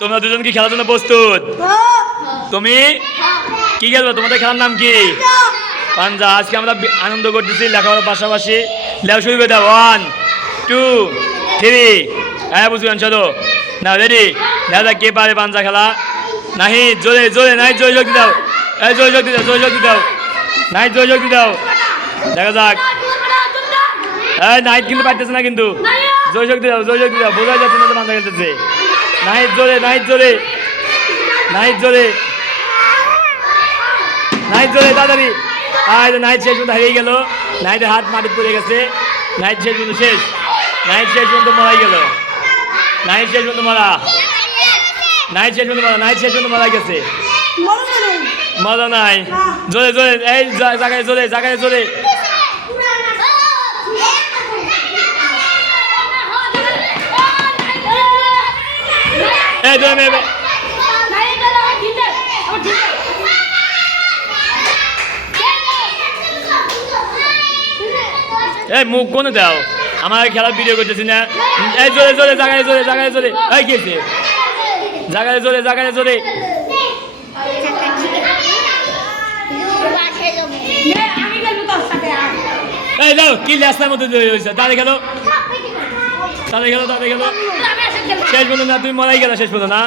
তোমরা দুজন কি খেলার জন্য প্রস্তুত? তুমি কি খেলবে? তোমাদের খেলার নাম কি? পাঞ্জা। আজকে আমরা আনন্দ করতেছি লেখাপড়ার পাশাপাশি। লেখা শুরু করে দাও। 1 2 3। হ্যাঁ বুঝবেন চলো না, রেডি? দেখা যাক কে পারে পাঞ্জা খেলা। নাহি জোরে জোরে, নাই জোরে শক্তি দাও। এই জোরে শক্তি দাও, জোরে শক্তি দাও। নাই জোরে শক্তি দাও। দেখা যাক। এই নাইট কিন্তু পারতেছে না, কিন্তু জোরে শক্তি দাও, জোরে শক্তি দাও। বোঝা যাচ্ছে না যে পাঞ্জা খেলতেছে। নাহিদ জোরে, নাহিদ জোরে, নাহিদ জোরে, নাহিদ জোরে, তাড়াতাড়ি। নাইট শেষ পর্যন্ত হারিয়ে গেল। নাইটের হাত মাটি পড়ে গেছে। নাইট শেষ পর্যন্ত শেষ। নাইট শেষ পর্যন্ত মারাই গেল। নাইট শেষ পর্যন্ত মারা। নাইট শেষ পর্যন্ত মারা। নাইট শেষ পর্যন্ত মারা গেছে। মজা নাই। জোরে জোরে, এই জায়গায় জোরে, জায়গায় জোরে। এই জোরে এই মুখ কোনে দাও, আমার খেলার ভিডিও করতেছি না। এই জোরে জোরে, জায়গায় জোরে, জায়গায় জোরে। এই গেছে জায়গায় জোরে, জায়গায় জোরে। এই যাও, কি রাস্তার মধ্যে হয়েছে। তাহলে গেল, তাহলে গেল, তাহলে গেল। শেষ পর্যন্ত না, তুমি মরাই গেল শেষ পর্যন্ত না।